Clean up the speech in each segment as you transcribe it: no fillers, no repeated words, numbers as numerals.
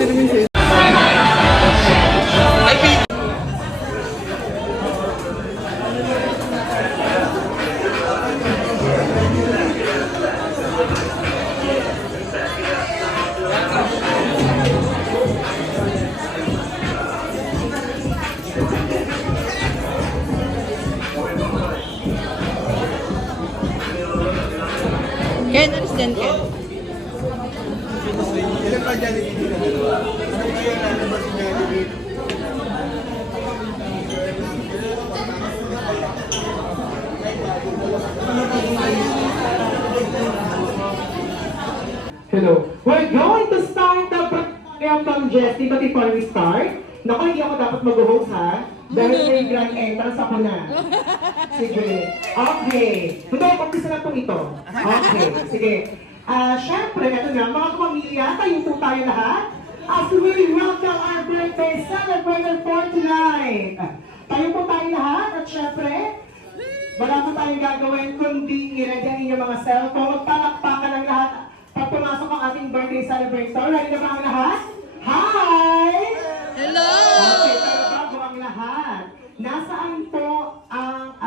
Ken, alis din, Ken. Ilan pa dyan ibigin na dalawa? Ano kaya lalabas si Jollibee? Hello. We're going to start the program from Jessie, but before we start, naku, hindi ako dapat mag-host ha? Dahil may grand entrance ako na. Sige. Okay. Hindi, umpisa na po ito. Okay, sige. Siyempre, ito na, mga kapamilya, tayo po tayo lahat. As we welcome our birthday celebrator for tonight. Tayo po tayo lahat, at siyempre, wala po tayong gagawin kundi i-ready ang inyong mga cellphone. Palakpakan ang lahat pag pumasok ang ating birthday celebrator. Ready na ba ang lahat? Hi! Hello! Okay, pero bago ang lahat, nasaan po ang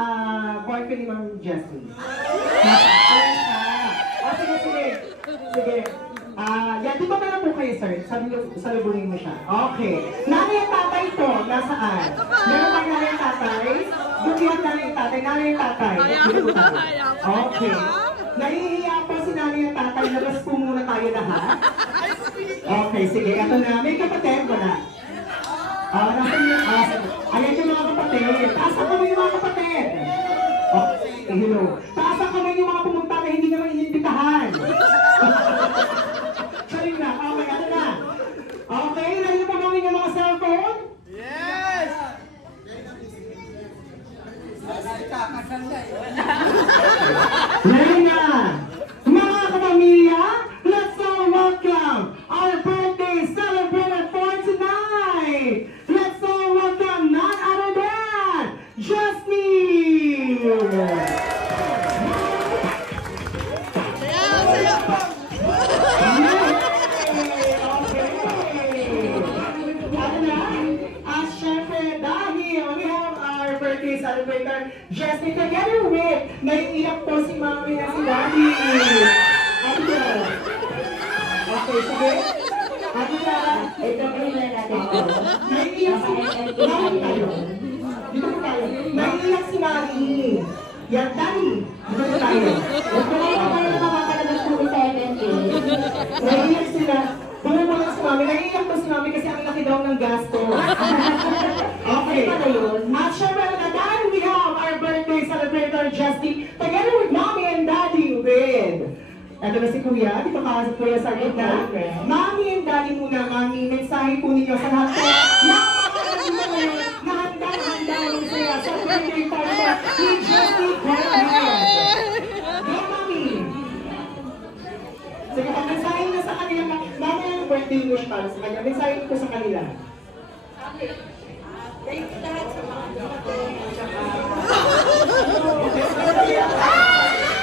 boyfriend ni Ma'am Jessie? Nasaan siya? Sige, sige. Sige. Yan, di ba na po kayo, sir? Salubungin mo siya. Okay. Nanay at tatay po, nasaan? Meron tayong nanay at tatay? Butihan nanay at tatay. Nanay at tatay. Okay. Nahihiya po si nanay at tatay. Labas po muna tayo lahat. Okay, sige. Ito na. May kapatid. Wala. Nasa niyo. Ayan yung mga kapatid. Taas ang kamay yung mga kapatid. Okay, hello. Taas ang kamay yung mga pumunta na hindi naman inimbitahan. Sorry na. Okay, ano na? Okay, narinig po namin yung mga cellphone? Yes! Ngayon na, mga kapamilya, let's all welcome our birthday celebrator for tonight. Let's all welcome none other than Jessie. Sayaw, sayaw! Celebrator Jessie, together with naiiyak po si Mami na si Daddy. Ano? Okay, sige. Ano na? Ito po na natin po. Naiiyak si Mami tayo. Dito po tayo. Naiiyak si Mami. Yan, Daddy. Dito po tayo. Ito na tayo na makakalabas po sa event eh. Naiiyak sila. Bumubulong si Mami. Naiiyak po si Mami kasi ang laki daw ng gasto. Okay. At syempre, we have our birthday celebrator, Jessie, together with Mommy and Daddy with... Ito na si Kuya, dito ka si Kuya sa gitna. Mommy and Daddy muna, Mommy, mensahe po ninyo sa lahat po. Napakalaman mo na handa ng saya sa birthday party ni Jessie Cortez. Go, Mommy! Sige, pag-mensahe na sa kanila, Mama yung birthday wish para sa kanya. Mensahe ko sa kanila. Thank you lahat sa mga dumating.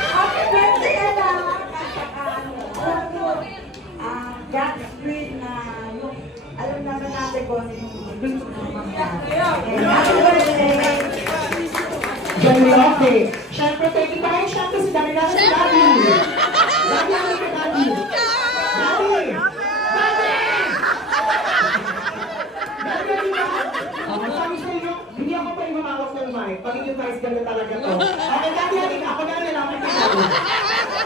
Happy birthday, anak! Alam mo, God's will na yung alam naman natin kung ano yung gusto ng mga. Happy birthday! Johnny, okay. Siyempre, thank you tayo. Siyempre, si Daddy natin si Daddy. Daddy, ano ka, Daddy? Daddy! Daddy! Sabi sa inyo, hindi ako pa imamawak ng mic. Pag-i-device ganda talaga to. Okay, Daddy, halika. Ako na nalaman ka na.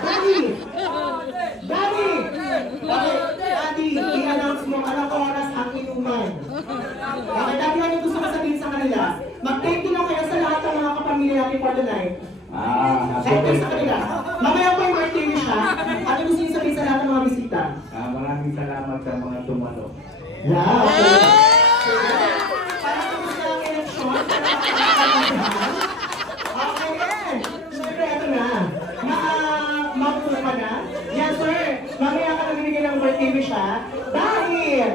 Daddy! Daddy! Okay, Daddy, i-announce mo anong oras ang inuman. Okay, Daddy, ano gusto ko sabihin sa kanila? Mag-thank you na kayo sa lahat ng mga kapamilya natin for the night. Thank you sa kanila. Mamaya po yung birthday niyo siya. Ano gusto niyo sabihin sa lahat ng mga bisita? Maraming salamat sa mga tumalo. Yeah, okay. Para tapos na ang eleksyon, okay then. Siyempre, ito na. Mapulo ka na? Yes, sir. Mamaya ka nabibigyan ng birthday wish, ha? Dahil!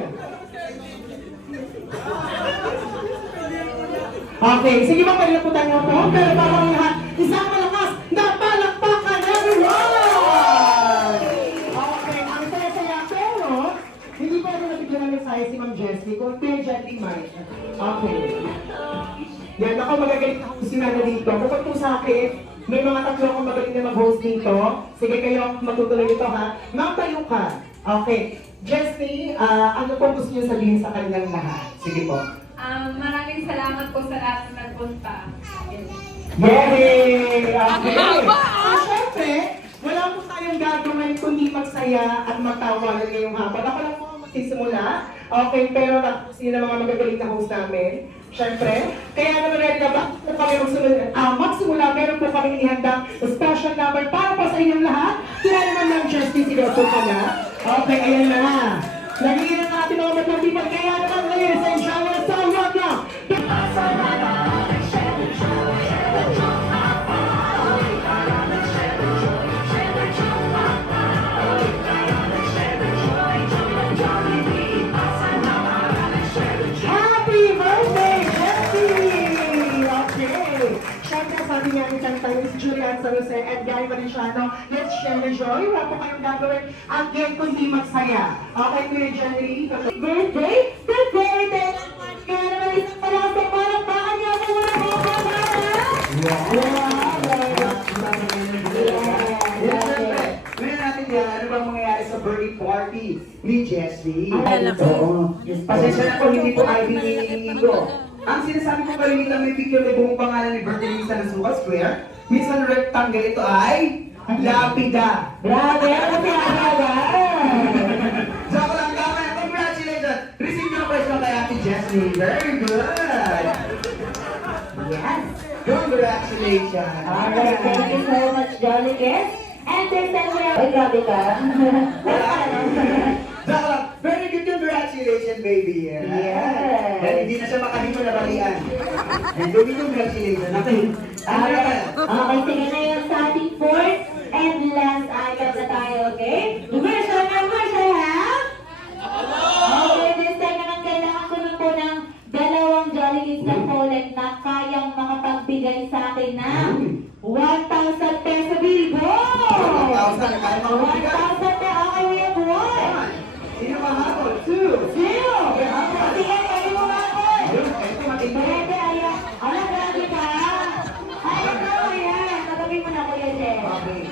Okay, sige ba palilaputan niyo po? Pero bago ang lahat, isang malakas na palakpakan, everyone! Okay, ang saya-saya, pero hindi pa rin bibigyan ng mensahe si Ma'am Jessie. Kung very gently, Mike. Okay. Yan, ako magagaling ako si Nana dito. Bukod po sa akin, may mga tatlo akong magaling na mag-host dito. Sige kayo, matutuloy ito ha. Ma'am, tayo ka. Okay. Jessie, ano po gusto niyo sabihin sa kanilang lahat? Sige po. Maraming salamat po sa lahat na nagpunta. Yay! Okay! So, syempre, wala po tayong gagawin kundi magsaya at magtawanan ngayong hapon. Ako lang po ang magsisimula. Okay, pero tapos yun ang mga magagaling na host namin. Syempre, kaya naman rin na bago po kami magsimula, meron po kami ihandang special number para po sa inyong lahat. Kaya naman lang, Justin, sigaso ka na. Okay, ayan na. Nagiging ang ating mga matutipag. Kaya naman, ladies and gentlemen, so welcome! Happy birthday, Jessie! Okay. Siyempre, sabi niya ni Chantal, Miss Julian San Jose and Guy Mariciano, let's share the joy. Wala po kayong gagawin again kundi magsaya. Okay, Kuya Jenny? Birthday? The birthday! Kaya naman isang malasang palakpakan niyo ako mga Yes, siyempre. Ngayon natin yan, ano bang mangyayari sa birthday party ni Jessie? Oo. Pasensya na po, hindi po ID ni Igo. Ang sinasabi ko kayo nila may picture may buong pangalan ni birthday minsan ng Suka Square, minsan rectangle, ito ay lapida. Grabe! Ano pinakalaga? Joke lang, tama yan. Congratulations! Receive your prize from kay Ate Jessie. Very good! Yes! Congratulations! Alright, thank you so much, Jolly Kids. And this time we are... Ay, grabe ka. Joke lang, very good congratulations, baby. Yes. Dahil hindi na siya makahingo na balian. And baby, congratulations. Okay. Alright, okay, sige na yung sa ating fourth and last item na tayo, okay? Version numbers I have? Okay, this time naman kailangan ko na po ng dalawang Jolly Kids na Poland na kayang makapagbigay sa akin ng 1,000 peso bill. Go! 1,000, kaya makapagbigay. 1,000 na okay, we have one. Sino mahabol? Two. Zero! Sige, pwede mo nga ako. Ito, matindi. Pwede, ayan. Alam, grabe ka. Ayan na, ayan. Tatagin mo na, Kuya Jen. Okay.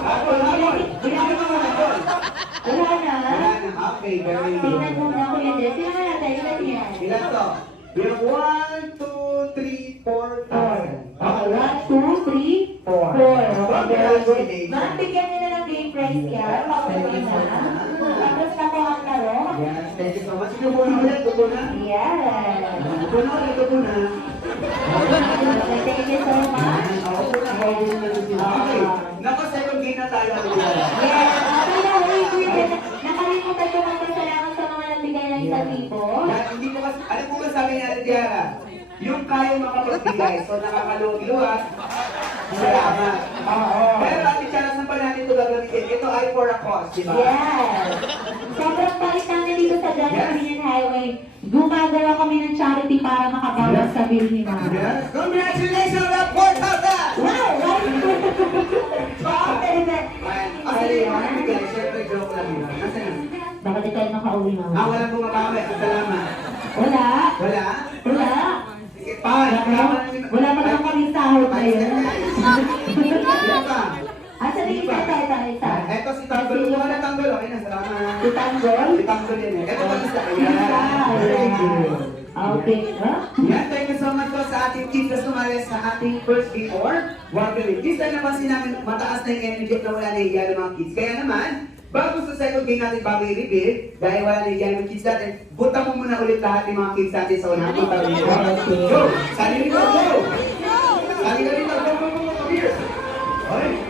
Habol, habol. Bilangin mo na. Wala na. Wala na. Okay, very Tingnan mo good. na, Kuya Jen. Tingnan natin, ilan yan? Ilan to? We have 1, 2, 3, 4, 5. Okay, 1, 2, 3, 4. Okay, very good. Ma'am, bigyan niyo na ng game prize kaya. Pakuluin na. Tapos na po ang laro. Yes, thank you so much. Ito po na ulit. Ito po na. Yes. Ito po na ulit. Ito po na. Okay, thank you so much. Ako po na. Ako po na. Okay. Naku, second game na tayo. Yes, okay na, wait, wait. Nakalimutan ko magpasalamat sa mga nagbigay ng 1,000. Hindi po kasi, ano po ba sabi ni Ate Tiara? Yung kayang makapagbigay, so nakakaluwag-luwag, salamat. Pero Ate Tiara, saan pa natin ito gagamitin? Ito ay for a cause, di ba? Yes. Sobrang balik namin dito sa Grand Caribbean Highway. Gumagawa kami ng charity para makabawas sa bill ni Mama. Yes. Congratulations on that 4,000! Wow! Actually, yung mga bigay, syempre joke lang yun. Nasaan na? Baka di tayo makauwi, Mama. Walang bumabami. Salamat. Wala. Wala? Wala. Sige, pa. Wala pa naman kami sahod na yun. Ilan pa? Asa na isa tayo isa? Eto si Tanggol. Kung ano Tanggol, okay na. Salamat. Si Tanggol? Si Tanggol yan eh. Eto pa isa. Isa. Very good. Okay. Huh? Yan, thank you so much po sa ating kids na sumali sa ating first before. Welcome. This time napansin namin mataas na yung energy at nawala na yung mga kids. Kaya naman, bago sa second game natin bago i-reveal, dahil wala na yung kids natin, buta mo muna ulit lahat ng mga kids natin sa unang punta rin. Go! Sali rito, go! Sali ka rito, go, go, go, go, here! Oy,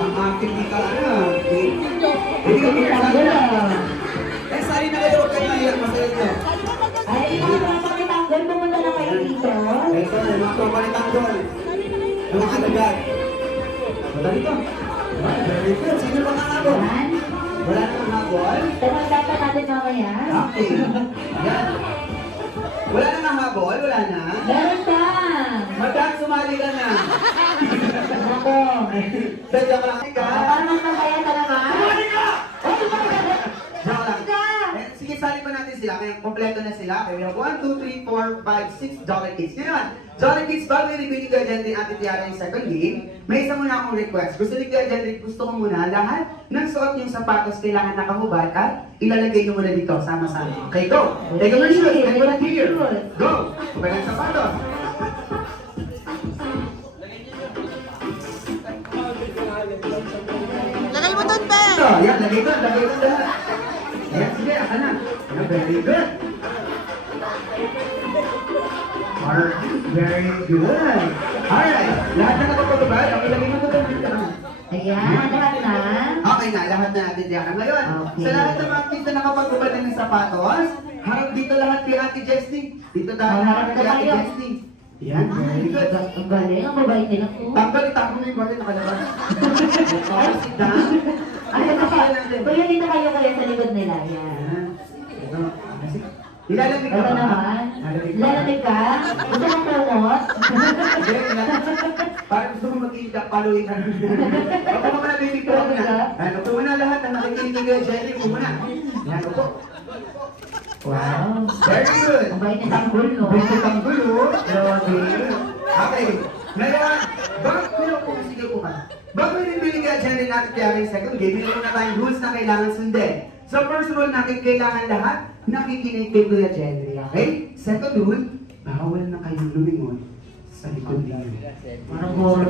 ang active di ka, ano? Hindi ka here, sali na. Eh, sali na kayo, huwag kayo mahirap, masalit nyo. Ay, mga kapatid, pumunta na kayo dito. Ito na, mga tropa ni Tanggol. Mga alagad. Wala dito. Very good. Sino ba nakakabol? Yan. Wala na nakakabol? Tumanda pa natin mamaya. Okay. Yan. Wala na nakakabol? Wala na? Meron pa. Madam, sumali ka na. Ako. Sadya ka lang. Parang magpapaya ka naman. Sumali ka! Joke lang. Ka. Eh, sige ikisali pa natin sila, kaya kompleto na sila. Okay, we have 1, 2, 3, 4, 5, 6 Jolly Kids. Ngayon, Jolly Kids, bago i-review ni Kuya Jendry Ate Tiara yung second game, may isa muna akong request. Gusto ni Kuya Jendry, gusto ko muna lahat ng suot niyong sapatos kailangan nakahubad at ilalagay niyo muna dito, sama-sama. Okay, go! Take off your shoes, take off here. Go! Hubad ang sapatos. Lagay mo doon, pe! So, yan, lagay ko lahat. Yan, sige, aka na. Yan, very good. Very good. Alright, lahat na nakapagabay. Okay, lagay mo doon dito. Ayan, lahat na. Okay na, lahat na natin diyan. Ngayon, Okay. sa lahat ng mga kids na nakapagubad ng sapatos, harap dito lahat kay Ate Jessie. Dito tayo harap kay Ate Jessie. Yan, very good. Ang galing, ang babae nila po. Tanggal, itako mo yung bali nakalabas. Okay, sit down. Ay, kuya, dito kayo kuya sa likod nila. Yan. Ilalamig ka Ito ba? naman. Ilalamig ka? Lalamig ka? Gusto mong kumot? Hindi, parang gusto mo mag-iindak, paluin ka. Ako mo na, baby ko muna. Ano po muna lahat, ang nakikinig kay Jelly ko muna. Yan po. Wow. Very good. Ang bahay na tanggol, no? Gusto kang gulo. Grabe. Okay. Ngayon, bakit po sige po ka? Bago yung binigyan Jelly natin kaya yung second game, hindi muna tayong rules na kailangan sundin. Sa first rule natin, kailangan lahat nakikinig kay Kuya Jelly. Okay? Second rule, bawal na kayong lumingon sa likod niyo. Parang horror.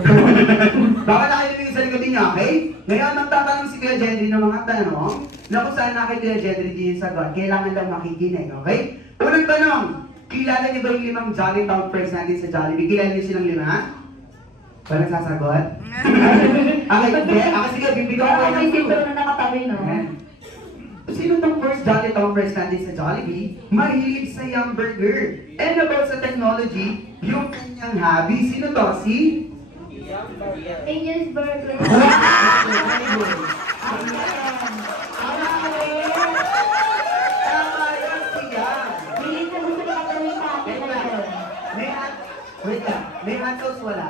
Bawal na kayo lumingon sa likod niyo, okay? Ngayon, magtatanong si Kuya Jelly ng mga tanong na kung saan na kay Kuya Jelly din yung sagot. Kailangan lang makikinig, okay? Unang tanong, kilala niyo ba yung 5 Jolly Town friends natin sa Jollibee? Kilala niyo silang 5? Walang sasagot? Okay, hindi. Ako sige, bibigyan ko Parang kayo may ng clue. sintro na nakatabi, no? Ayan. Sino tong first Jolly Town friends natin sa Jollibee? Mahilig sa Yum Burger. And about sa technology, yung kanyang hobby, sino to? Si? Angel's Burger. Tama yun, si Yum. Bilis na gusto na gawin sa atin Wait na lang. yun. Wait lang. May hot sauce wala.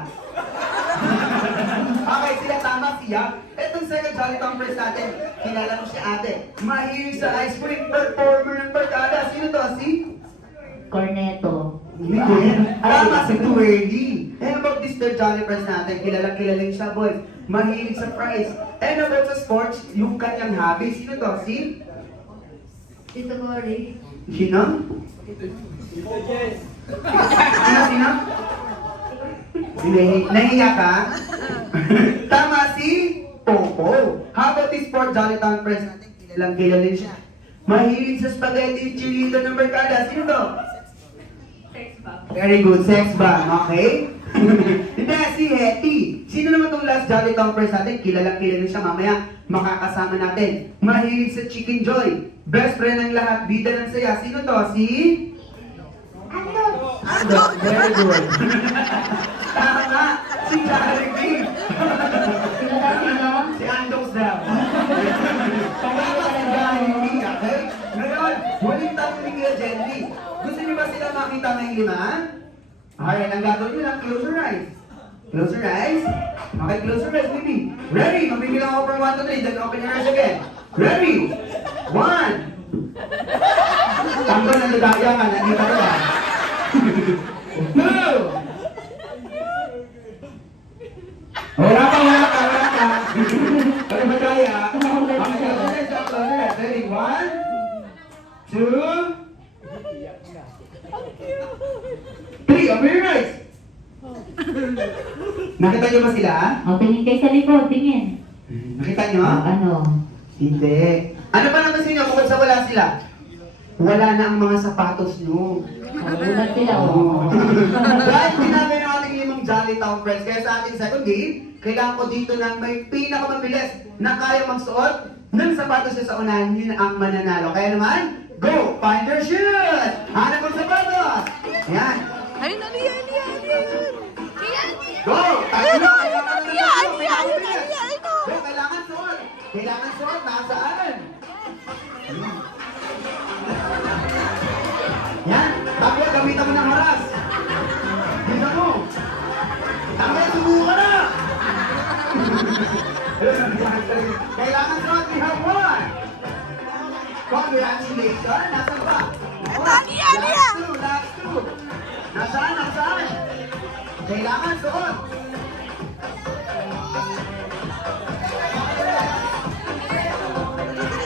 Okay, sila tama siya. Itong second Jolly Town friends natin, kilala mo si ate. Mahilig sa ice cream, performer ng barkada. Sino to? Si? Corneto. Hindi. Tama si Tuweli. And about this third Jolly friends natin, kilala siya, boys. Mahilig sa fries. And about sa sports, yung kanyang hobby. Sino to? Si? Tito Cory. Sino? Sino? Nahiya ka? Tama si Popo. How about this sport Jolly Town friends natin? Kilalang siya. Mahilig sa spaghetti chilito ng barkada. Sino to? Sex bomb. Very good, sex bomb, okay? Hindi, si Hetty. Sino naman itong last Jolly Town friends natin? Kilalang siya. Mamaya, makakasama natin. Mahilig sa Chicken Joy. Best friend ng lahat, bida ng saya. Sino to? Si? Ano? Ando. Very good. Tama, si Jollibee. Sino daw sino? Si Andox daw. Sabi ko talaga. Jollibee, okay? Ngayon, huling tanong ni Kuya Jenny. Gusto niyo ba sila makita ng 5? Alright, ang gagawin niyo lang, close your eyes. Close your eyes. Okay, close your eyes, baby. Ready? Mabibilang ako from 1 to 3, then open your eyes again. Ready? 1. Tanggal na ladaya ka, nandito ka ba? 2. Wala ka. Wala ba kaya? Okay, close your eyes. Ready? 1, 2, 3. Open your eyes. Nakita niyo ba sila? O, tingin kayo sa likod, tingin. Nakita niyo? Ano? Hindi. Ano pa naman sa inyo bukod sa wala sila? Wala na ang mga sapatos niyo. Ulat sila, Oo. o. Dahil sinabi ng ating 5 Jolly Town friends, kaya sa ating second game, kailangan ko dito ng may pinakamabilis na kaya magsuot ng sapatos niya sa unahan, yun ang mananalo. Kaya naman, go! Find your shoes! Hanap ang sapatos! Yan. Ayun, ano yan? Go! Tatlo! Kailangan Ayun. Go! Kailangan suot! Kailangan suot! Nasaan? Yan! Tapos gamitan mo ng haras! Dito mo! Tapos subukan na! Kailangan suot! We have 1! Congratulations! Nasaan ba? Last two, last two. Nasaan, nasaan? Kailangan suot.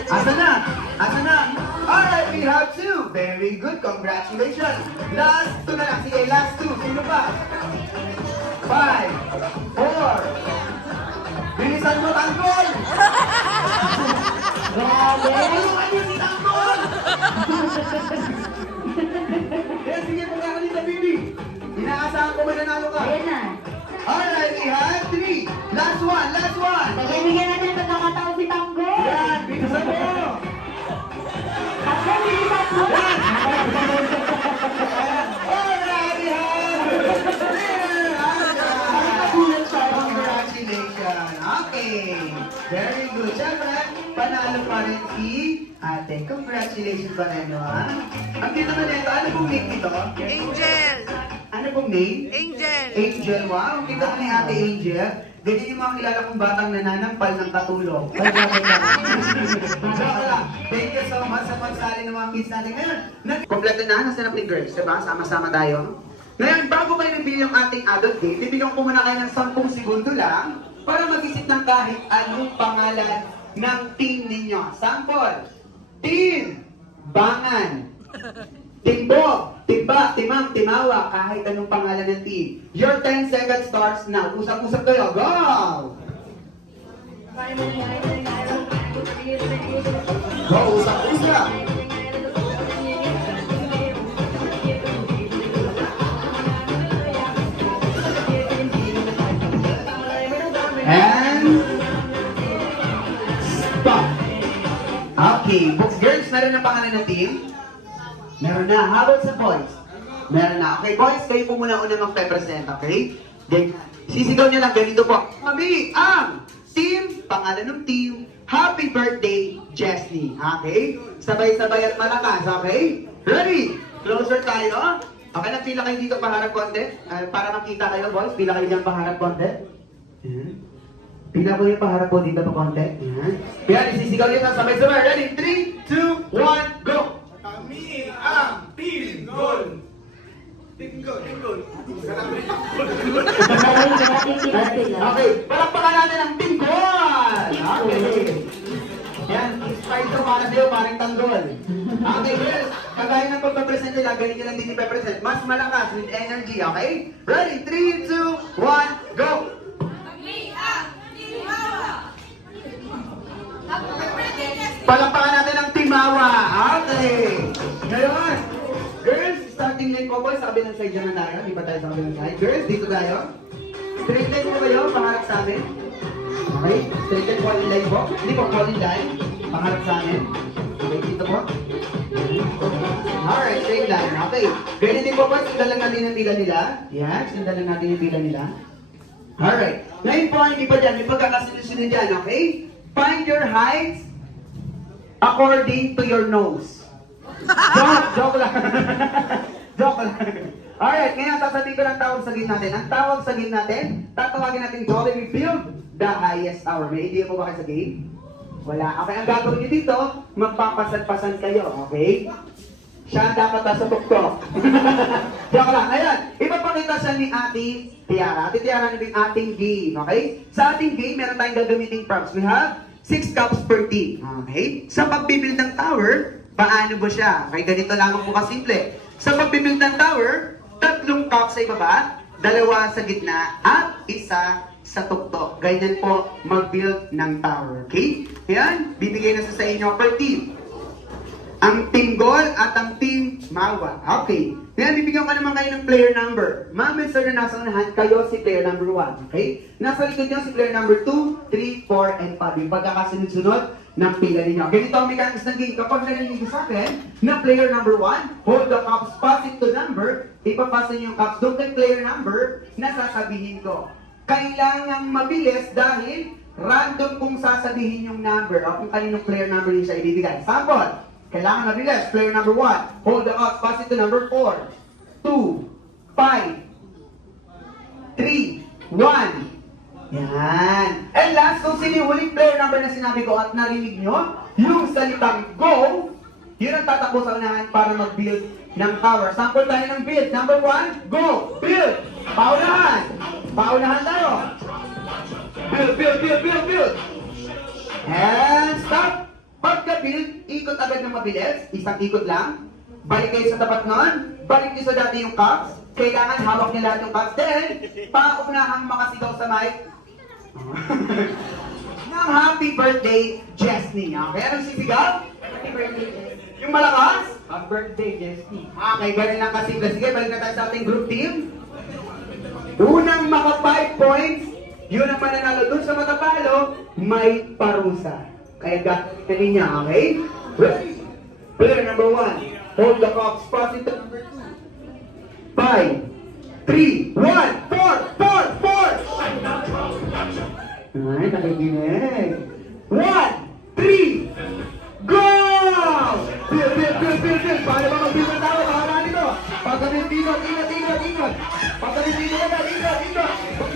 Asa na? Asa na? Alright, we have two. Very good. Congratulations. Last two na lang. Sige, last two. Sino pa? 5, 4. Bilisan mo, Tanggol! Grabe! Tulungan niyo si Tanggol! Eh, sige, pagkaka nito, baby. Inaasahan ko mananalo ka. Ayan na. Alright, we have 3. Last one, last one. Bigyan natin ng pagkakataon si Tanggol. Yan, bilisan mo. Tanggol, bilisan mo. Alright, we have Congratulations. Okay. Very good. Siyempre, panalo pa rin si ate. Congratulations pa rin, no, ha? Ang dito na nito, ano pong name nito? Angel. Ano pong name? Angel. Angel, wow. Kita ko ni ate Angel. Ganyan yung mga kilala kong batang nananampal ng katulog. Joke lang. Thank you so much sa pagsali ng mga kids natin ngayon. Kompleto na, nasa na girls, diba? Sama-sama tayo. Ngayon, bago kayo nabili yung ating adult date, bibigyan ko muna kayo ng 10 segundo lang para mag-isip ng kahit anong pangalan ng team ninyo. Sample, team, bangan, timbo, timba, timang, timawa, kahit anong pangalan ng team. Your 10 seconds starts now. Usap-usap kayo. Go! Go, usap-usap. And stop. Okay, girls, meron na pangalan ng team? Meron na. How about sa boys? Meron na. Okay, boys, kayo po muna una magpe-present, okay? Then, sisigaw niyo lang ganito po. Kami ang team, pangalan ng team, happy birthday, Jesney. Okay? Sabay-sabay at malakas, okay? Ready? Closer tayo. Okay, nagpila kayo dito paharap konti. Para makita kayo, boys. Pila kayo dyan paharap konti. Yan. Pila ko yung paharap po dito pa konti. Yan. Yan, isisigaw niyo sa sabay-sabay. Ready? 3, 2, 1, go! Kami ang Team Gold. Tinggol, tinggol. Okay, palakpakan natin ang Team Gold! Okay. Yan, inspired to para sa'yo, parang tanggol. Okay, girls, kagaya ng pagpapresent nila, ganyan nyo lang din ipapresent. Mas malakas, with energy, okay? Ready? 3, 2, 1, go! Palakpakan natin ang Timawa. Okay. Ngayon, girls, starting line po po sa kabilang side naman tayo. Di ba tayo sa kabilang side? Girls, dito tayo. Straight line po kayo, pangarap sa amin. Okay? Straight line, falling line po. Hindi po, falling line. Pangarap sa amin. Okay, dito po. Alright, straight line. Okay. Ganyan din po po, sundan lang natin ang pila nila. Yan, sundan lang natin yung pila nila. Alright. Ngayon po, hindi pa dyan. May pagkakasunod-sunod dyan, okay? Find your heights according to your nose. Joke lang. Joke lang. Alright, ngayon sasabihin ko ng tawag sa game natin. Ang tawag sa game natin, tatawagin natin Jollibee Build the highest tower. May idea po ba kayo sa game? Wala. Okay, ang gagawin nyo dito, magpapasan-pasan kayo, okay? Siya ang dapat nasa tuktok. Joke lang. Ayan, ipapakita siya ni Ate Tiara. Ate Tiara, ano yung ating game, okay? Sa ating game, meron tayong gagamiting props. We have 6 cups per team. Okay? Sa pagbibuild ng tower, paano ba siya? Okay, ganito lamang po kasimple. Sa pagbibuild ng tower, 3 cups sa ibaba, 2 sa gitna, at 1 sa tuktok. Ganyan po mag-build ng tower. Okay? Ayan, bibigay na sa inyo per team. Ang Team Gold at ang Team Mawa. Okay. Ngayon, bibigyan ka naman kayo ng player number. Ma'am and sir na nasa unahan, kayo si player number 1. Okay? Nasa likod nyo si player number 2, 3, 4, and 5. Yung pagkakasunod-sunod ng pila ninyo. Ganito ang mechanics ng game. Kapag narinig nyo sa akin na player number 1, hold the cups, pass it to number, ipapasa nyo yung cups doon kay player number na sasabihin ko. Kailangang mabilis dahil random kung sasabihin yung number o kung kaninong player number yun siya ibibigay. Sample! Kailangan mabilis. Player number 1. Hold the cups. Pass it to number 4. 2. 5. 3. 1. Yan. And last, kung sino yung huling player number na sinabi ko at narinig nyo, yung salitang go, yun ang tatakbo sa unahan para mag-build ng tower. Sample tayo ng build. Number 1, go! Build! Paunahan! Paunahan tayo! Build! And stop! Pagka-build, ikot agad ng mabilis. Isang ikot lang. Balik kayo sa tapat nun. Balik niyo sa dati yung cups. Kailangan hawak niyo lahat yung cups. Then, paunahang makasigaw sa mic. ng happy birthday, Jesney. Okay, anong sisigaw? Happy birthday, Jess. Yung malakas? Happy birthday, Jessie. Okay, ganun lang kasimple. Sige, balik na tayo sa ating group team. Unang maka 5 points, yun ang mananalo. Dun sa matapalo, may parusa. Kaya gagawin niya, okay? Ready? Player number 1, hold the cups, pass it to number 2. 5, 3, 1, 4! Ay, nakikinig. 1, 3, go! Build! Paano ba mag-build ang tao? Paano nito? Pagkabit ikot. Pagkabit ikot. Pagkabit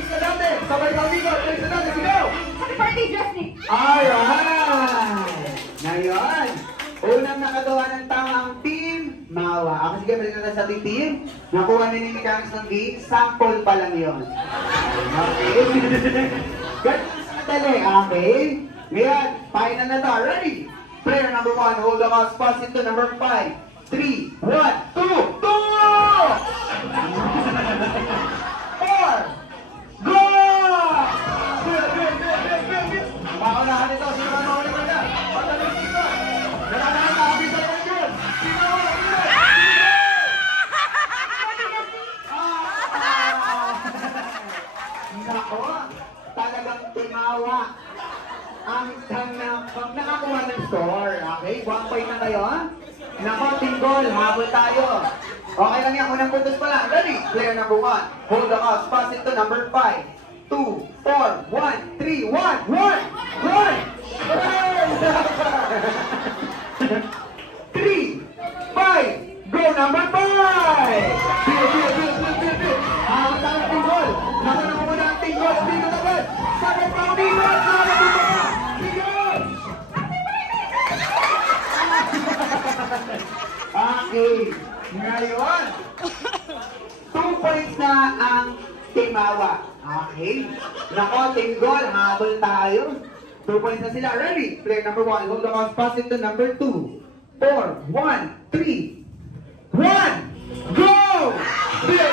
ka dati. Sabay ka ikot. Pagkabit ka dati. Sigaw! Happy birthday, Jessie! Alright! Ngayon, unang nakagawa ng tama ang team Mawa. Ako sige, balik na tayo sa ating team. Nakuha na ni mechanics ng game. Sample pa lang yun. Okay? Ganun sa dali, okay? Ngayon, final na to. Ready? Player number 1, hold the mouse, pass it to number 5. 3, 1, 2, 2! 4! Go! Build! Paunahan ito, sino man maulit na? Pagdaling dito! Nananahan ka, abis na tayo yun! Sino mo? Nako, talagang tumawa ang nakakuha ng score. Okay, 1 point na kayo. Nako, team goal, habol tayo. Okay lang yan, unang puntos pa lang. Ready? Player number 1, hold the mouse, pass it to number 5. 2, 4, 1, 3, 1, 1! 3, 5, go number 5! Build! Habol tayo ang team goal. Nako na muna ang team goal. Bigot agad. Sabay pa ang bigot. Sabay dito ka. Bigot! Okay. Ngayon, 2 points na ang Timawa. Okay. Nako, team goal. Habol tayo. 2 points na sila. Ready? Player number 1. Hold the mouse. Pass it to number 2. 4, 1, 3, 1, go! Build!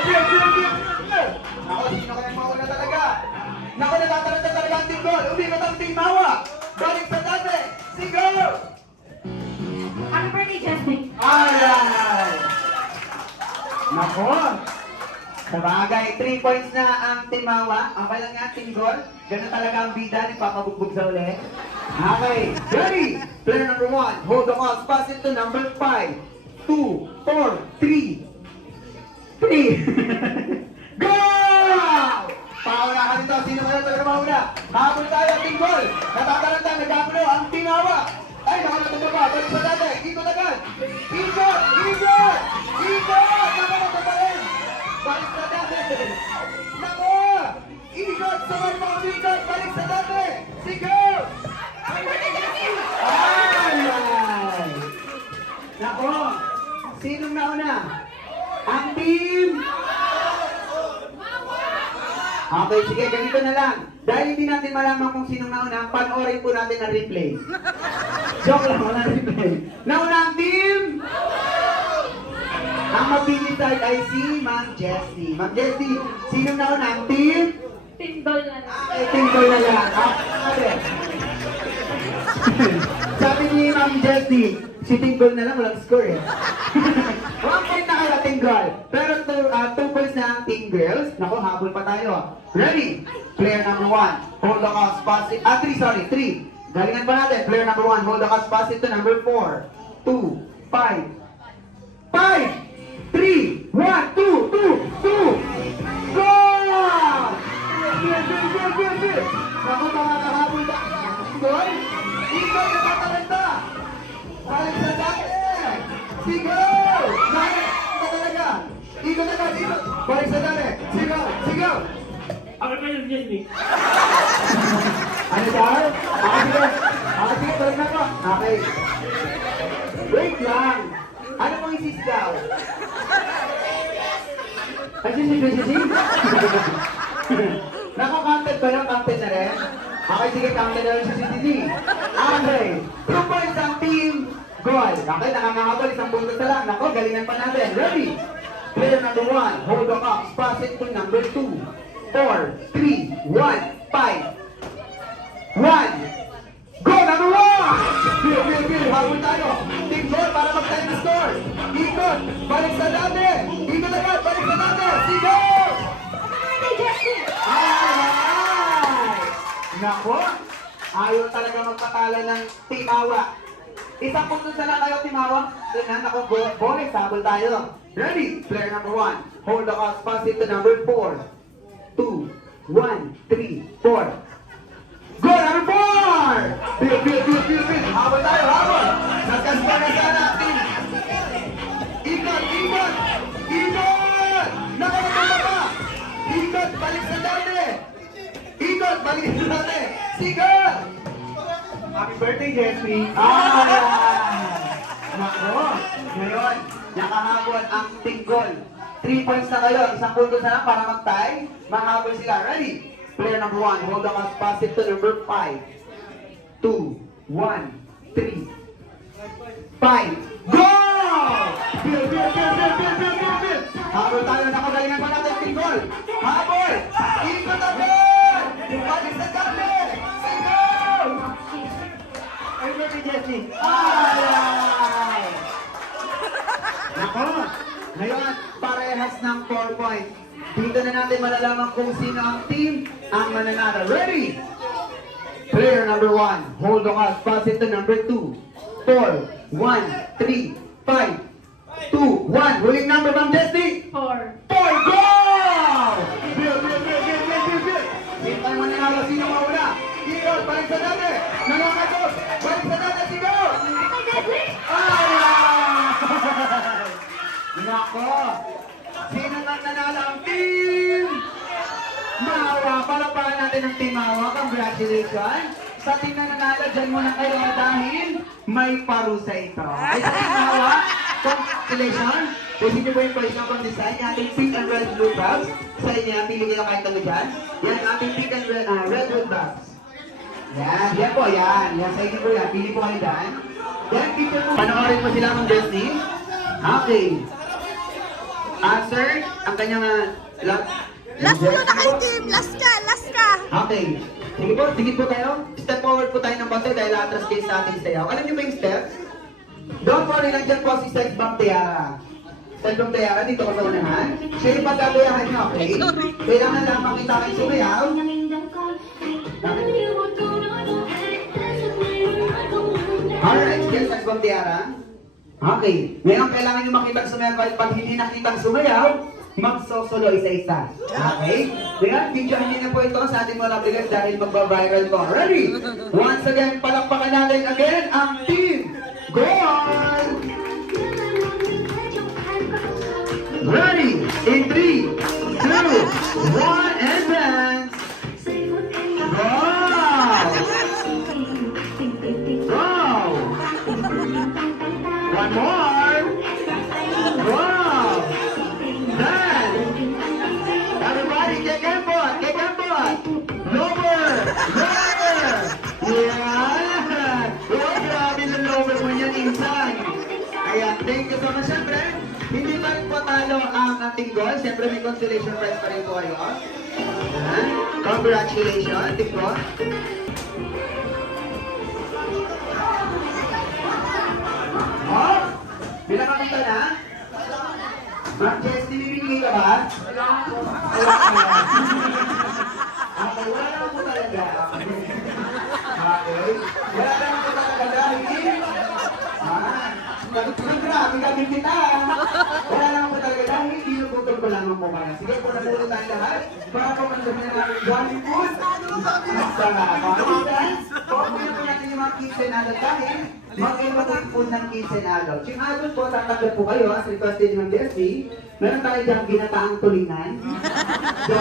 Nako, sino kaya mauna talaga? Nako, natataranta talaga ang team goal. Umikot ang Timawa. Balik sa dati. Sigaw! Happy birthday, Jessie. Alright! Nako! Sabagay, 3 points na ang Timawa. Okay lang nga, team goal. Ganun talaga ang bida, nagpapabugbog sa uli. Okay, ready? Player number 1, hold the mouse, pass it to number 5. 2, 4, 3. 3. Go! Paunahan ito. Sino kaya talaga mauna? Habol tayo, team goal. Natataranta, nagkagulo ang Timawa. Ay, nakalatong ba? Balik sa dati. Ikot agad. Ikot! Nakalatong pa rin. Balik sa dati. Nako! Ikot! Sabay pa ang ikot. Balik sa dati. Sigaw! Alright! Nako! Sinong nauna? Ang team! Okay, sige, ganito na lang. Dahil hindi natin malaman kung sinong nauna, panoorin po natin ang replay. Joke lang, wala replay. Nauna ang team! Ang mabilis ay si Ma'am Jessie. Ma'am Jessie, sinong nauna ang team? Team goal na lang. Team goal na lang. Sabi ni Ma'am Jessie, si team goal na lang, walang score eh. 1 point na kayo, team goal. Pero 2 points na ang team girls. Naku, habol pa tayo. Ready? Player number 1, hold the cups, pass it. 3. Galingan pa natin. Player number 1, hold the cups, pass it to number 4. 2, 5. 5, 3, 1, 2, 2, 2. Go! Good. Naku, makakahabol ba? Goal? Ikot na tatalanta. Balik sa dati. Sigaw! Balik na talaga. Ikot agad. Balik sa dati. Sigaw! Ako pa yung Jessie. Ano, Dar? Ako sige, balik na po. Okay. Wait lang. Ano pong isisigaw? Ay, sisi. Nako-counted ba yun? Counted na rin? Okay, sige, counted na rin si CCD. Okay. 2 points ang team goal. Okay, nakakahabol. Isang puntos na lang. Nako, galingan pa natin. Ready? Player number 1, hold the cups. Pass it to number 2. 4, 3, 1, 5. 1. Go, number 1! Bill. Habol tayo. Team goal para mag-time the score. Ikot. Balik sa dati. Ikot agad. Balik sa dati. Sige! Alright! Nako, ayaw talaga magpatalo ng Team Awa. Isang puntos na lang kayo, Team Awa. Tingnan, nako, bonus, sabol tayo. Ready? Player number 1. Hold the cups, pass it to number 4. 2, 1, 3, 4. Go, number 4! Bill. Habol tayo, habol. Nagkaspa na sana ang team. Ikot! Nakakatawa pa! Ikot, balik sa dati! Ikot, balik sa dati! Sige! Happy birthday, Jeffrey! Nako! Ngayon, nakahabol ang team goal. 3 points na kayo. Isang puntos na lang para mag-tie. Mahabol sila. Ready? Player number 1, hold the cups, pass it to number 5. 2, 1, 3, 5. Go! Bill! Habol tayo, nakagalingan pa natin team goal. Habol! Ikot agad! Balik sa dati! Sige! Ay, birthday, Jessie! Ay! Nako! Ngayon, parehas ng 4 points. Dito na natin malalaman kung sino ang team ang mananalo. Ready? Player number 1, hold the cups, pass it to number 2. 4, 1, 3, 5, 2, 1. Huling number, Ma'am Jessie? 4. 4, go! Bill. Sino tayo mananalo? Sino mauna? Ikot, balik sa dati. Nanakatos, balik sa dati. Sigo! Nako! Sino nang nanalo ang team? Mawa! Palapakan natin ang team Mawa. Congratulations! Sa team na nanalo, dyan muna kayo dahil may parusa ito. Ay, sa team Mawa, congratulations! Kasi nyo po yung price ng pang-design, yung ating pink and red blue bags. Sa inyo, pili nyo kahit ano dyan. Yan, ating pink and red blue bags. Yan po, yan. Yan, sa inyo po yan. Pili po kayo dyan. Yan, picture po. Panoorin po sila ng Disney. Okay. Sir, ang kanyang Last mo na kay team. Last ka. Okay. Sige po tayo. Step forward po tayo ng konti dahil atras kayo sa ating sayaw. Alam niyo ba yung step? Don't worry, nandiyan po si Sex Bomb Tiara. Sex Bomb Tiara, dito ko sa unahan. Siya yung pagkagayahan niyo, okay? Kailangan lang makita kayo sumayaw. Alright, sige, Sex Bomb Tiara. Okay. Ngayon, kailangan nyo makita sumayaw kahit pag hindi nakitang sumayaw, magsosolo isa-isa. Okay? Ngayon, videohan nyo na po ito sa ating mga bigas dahil magbabiral po. Ready? Once again, palakpakan natin again ang team Goal! Ready? In 3, 2, 1, and dance! Go! One more! Wow! Done! Everybody, get gambot! Lower! Yeah! Oh, grabe na lower mo yan, insan! Ayan, thank you so much. Siyempre, hindi pa rin po talo ang ating goal. Siyempre, may consolation prize pa rin po kayo. Ayan. Congratulations, tingko. Oh! Bilang makita na? Ma'am Jessie, bibigay ka ba? Wala ko. Okay, wala naman po talaga. Okay. Wala naman po talaga dahil. Grabe kami kita. Wala naman po talaga dahil pinuputol ko lamang po mga. Sige, po namulo tayo lahat. Para po mansabi na namin Johnny Food. Sa mga Pagpunin po natin yung mga kitsenado dahil mag-evaluate po ng kitsenado. Yung adult po, tatanggap po kayo as requested ng DSP. Meron tayo dyan ginataang tulingan. So,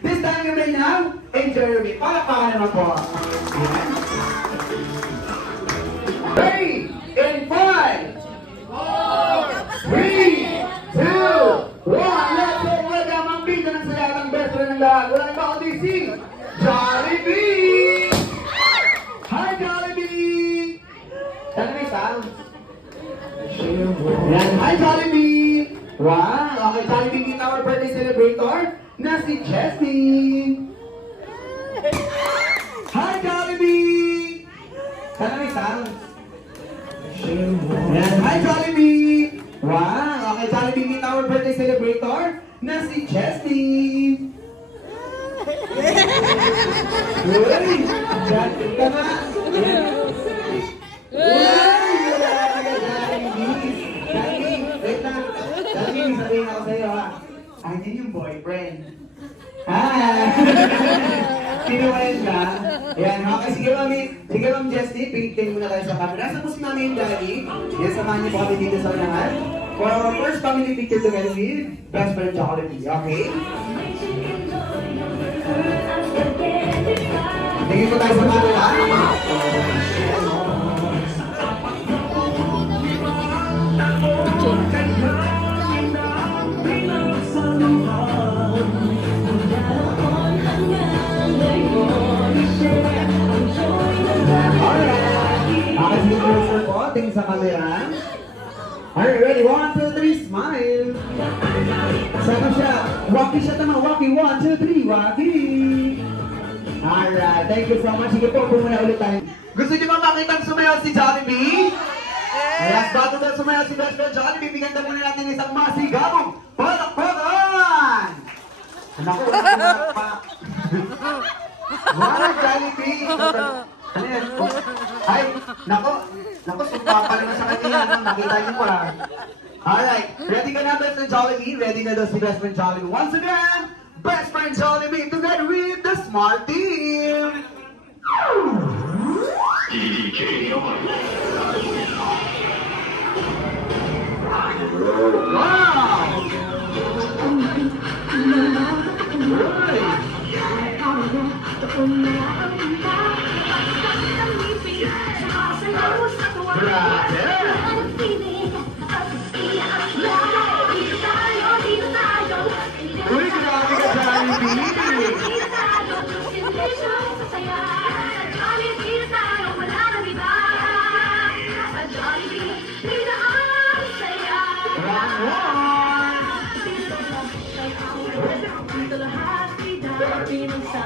this time you may now enjoy your meal. Palakpakan naman po. Ready? In 5, 3, 2, 1. Let's go! Welcome ang pita ng saya ng best friend ng lahat. Wala iba kundi si Jollibee! Hi, Jollibee! Sana may sound. Yan. Hi, Jollibee! Wow! Okay, Jollibee, meet our birthday celebrator na si Jessie! Hi, Jollibee! Sana may sound. Yan. Hi, Jollibee! Wow! Okay, Jollibee, meet our birthday celebrator na si Jessie! Uy! Yan, ka na! Uy! Jollibee! Wait lang! Jollibee, sabihin ako sa'yo ha. Ay, din yung boyfriend. Ah! Kinuwain ka? Ayan, okay. Sige, Ma'am Jessie, pinitin muna tayo sa camera. Saan po si Mami and Daddy? Yan, samahan niyo po kami dito sa unahan. For our first family picture together with Best Friend Jollibee, okay? Tingin po tayo sa camera. Tingin sa camera. Alright, ready? 1, 2, 3, smile. Saan siya? Waki siya tama. Waki. 1, 2, 3. Waki. Alright, thank you so much. Sige po, pumuna ulit tayo. Gusto niyo ba makitang sumayaw si Jollibee? Yes, bago na sumayaw si Best Friend Jollibee, bigyan na muna natin isang masigabong palakpakan! Naku, pa. Wow, Jollibee! Ano yan? Ay, naku, sumpa pa naman sa kanila, no? Nakita niyo pa. Alright, ready ka na, Best Friend Jollibee? Ready na daw si Best Friend Jollibee. Once again, Best Friend Jollibee together with the Smart Team! Wow! Uy, grabe ka, Jollibee!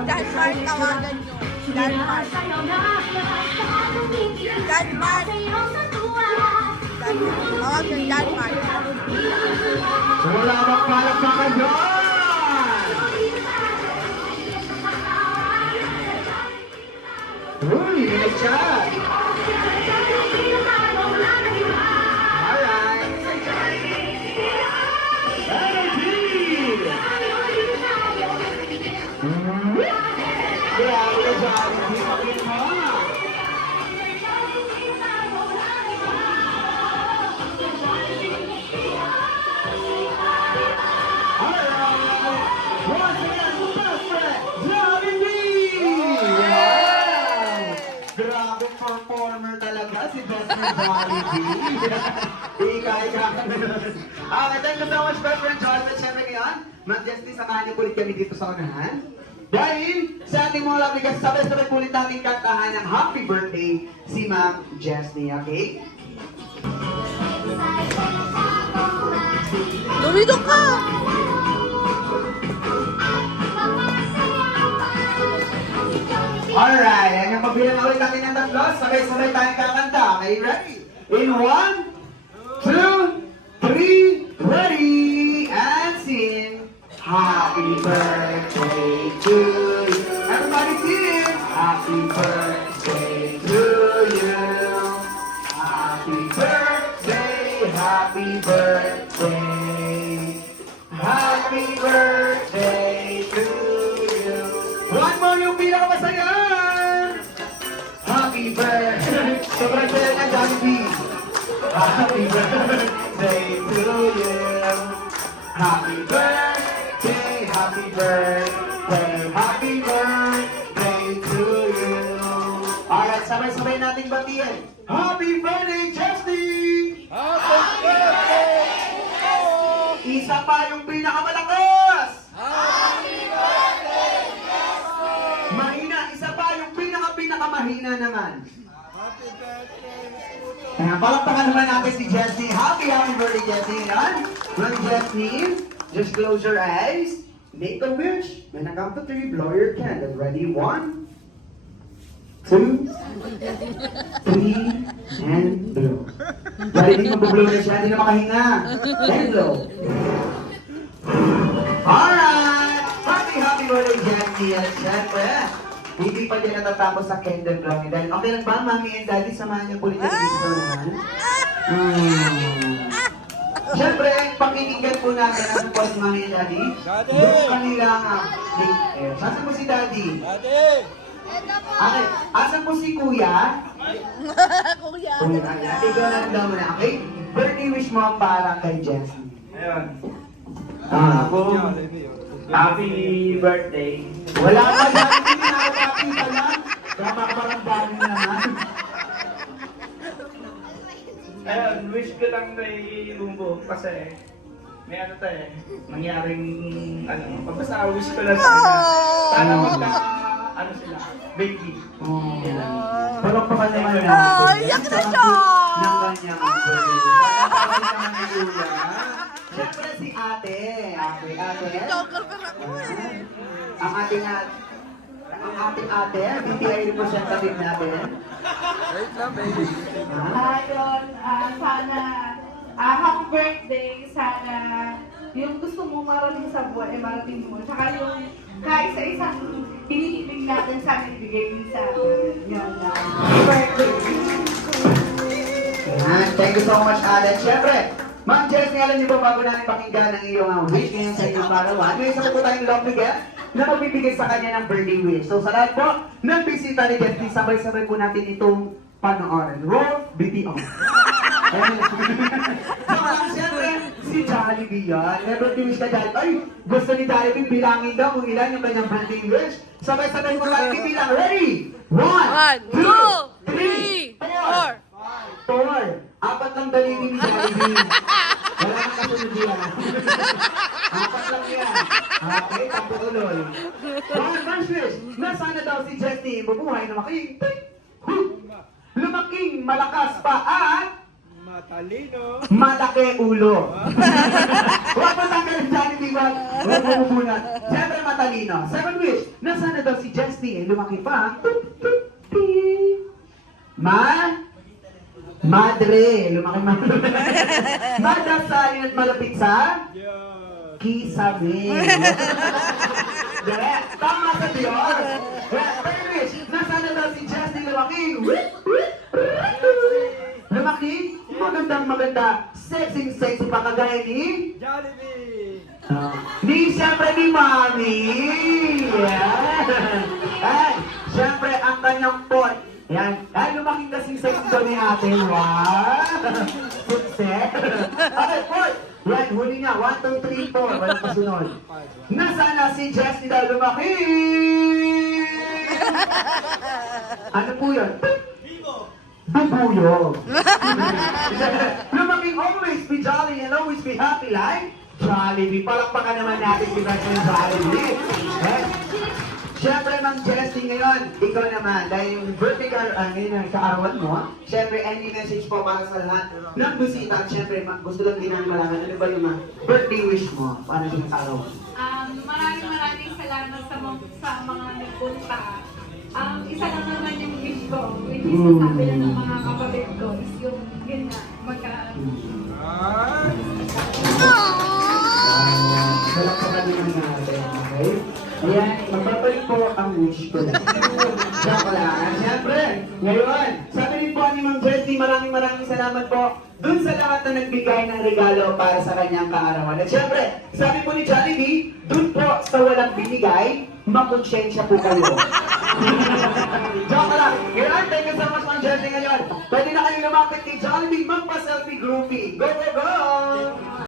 Denmark, tawagan nyo. Denmark. Denmark. Tawagan Denmark. Wala bang palakpakan dyan? Uy, nag-chat! Alright! Energy! Grabe ka, Jollibee! Bakit mo? Grabe performer talaga si Best Friend Jollibee. Ika-ika ka na. Okay, thank you so much, Best Friend Jollibee. Siyempre ngayon, Ma'am Jessie, samahan niyo ulit kami dito sa unahan. Dahil sa ating mga labigas, sabay-sabay ulit natin kantahan ng happy birthday si Ma'am Jessie, okay? Lumidok ka! Alright, yan yung pagbilang ulit natin ng tatlo. Sabay-sabay tayong kakanta. Okay, ready? In 1, 2, 3, ready! And sing! Happy birthday to you! Everybody sing! Happy birthday to you! Happy birthday! Happy birthday! Happy birthday to you! One more yung pinakamasaya! Happy birthday! Sobrang saya ng Jollibee! Happy birthday to you! Happy birthday! Happy birthday! Happy birthday to you! Alright, sabay-sabay nating batiin. Happy birthday, Justin! Isa pa yung pinakamalakas! Mahina, isa pa yung pinakamahina naman. Kaya palakpakan naman natin si Jessie. Happy birthday, Jessie. Yan. Run, Jessie. Just close your eyes. Make a wish. When I count to 3, blow your candle. Ready? 1, 2, 3, and blow. Dahil hindi mag-blow na siya, hindi na makahinga. And blow. Alright! Happy birthday, Jessie. At syempre, hindi pa din natatapos sa candle blowing. Dahil okay lang ba, Mami and Daddy, samahan niyo po rin dito sa unahan? Siyempre, pakikinggan po natin ang po si Mami and Daddy. Yung kanilang date. Asan po si Daddy? Okay, asan po si Kuya? Kuya. Kuya, ikaw lang daw muna, okay? Birthday wish mo para kay Jessie. Ayun. Ako, Happy birthday. wala pa dyan, hindi na ako nakita lang. Kama parang dami naman. Ayun, wish ko lang kay Bumbo kasi may ano tayo eh, nangyaring basta wish ko lang sa kanya. Sana magka, sila, baby. Parang pa naman natin. Ay, yak na siya! Ng kanyang birthday. Naman ni Kuya. Siyempre si ate. Ate. Joker pa ako eh. Ang ating ate, BTI rin po siya tabig natin. Ayun, sana, happy birthday, sana yung gusto mo marating sa buwan, marating mo. Tsaka yung kahit sa isang hinihiling natin, sana ibigay din sa atin. Yun, birthday. Yan. Thank you so much, Ate. Siyempre, Ma'am Jessie, alam niyo ba bago namin pakinggan ang iyong wish ngayon sa inyong parawan? May isa po tayong lovely guest na magbibigay sa kanya ng birthday wish. So sa lahat po ng bisita ni Jessie, sabay-sabay po natin itong panoorin. Roll, BTO. Siyempre, si Jollibee yan. May birthday wish ka dyan. Ay, gusto ni Jollibee bilangin daw kung ilan yung kanyang birthday wish. Sabay-sabay po Jollibee bilang. Ready? 1, 2, 3, 4. 4. Apat lang daliri ni Jollibee. Wala nang kasunod yan. Apat lang yan. Okay, tamputuloy. First wish, nasaan na daw si Jessie? Bubuhay na making. Lumaking malakas pa at Matalino. malaki ulo. Huwag mo tanggal yung Jollibee, huwag mo muna. Siyempre matalino. Second wish, nasaan na daw si Jessie? Lumaki pa. Madre, lumaki madre. Madasalin at malapit sa kisame. Yeah, tama sa Diyos. Third wish, nasaan na daw si Jessie lumaki? Lumaki? Maganda. Sexy pa kagaya ni? Jollibee. Siyempre ni Mami. Yeah. Ay, siyempre ang kanyang pot. Yan. Ay, lumaking kasing sexy daw ni ate. Wow! Success! Okay, fourth. Yan, huli niya. 1, 2, 3, 4. Walang kasunod. Nasaan na si Jessie daw lumaki? Ano po yun? Bubuyog. Lumaking always be jolly and always be happy like Jollibee. Palakpakan naman natin si Jollibee. Eh? Siyempre, Ma'am Jessie, ngayon, ikaw naman, dahil yung birthday ngayon ang kaarawan mo, siyempre, any message po para sa lahat ng bisita, at siyempre, gusto lang din namin malaman, ano ba yung birthday wish mo para sa kaarawan? Maraming salamat sa mga nagpunta. Isa lang naman yung wish ko, which is sabi lang ng mga kapatid ko, is yung yun na, Palakpakan naman natin, okay? Ayan, magbabalik po ang wish ko lang. Siya lang. Siyempre, ngayon, sabi rin po ni Ma'am Jessie, maraming salamat po dun sa lahat na nagbigay ng regalo para sa kanyang kaarawan. At siyempre, sabi po ni Jollibee, dun po sa walang binigay, makonsensya po kayo. Joke lang. Ngayon, thank you so much Ma'am Jessie ngayon. Pwede na kayo lumapit kay Jollibee, magpa-selfie groupie. Go!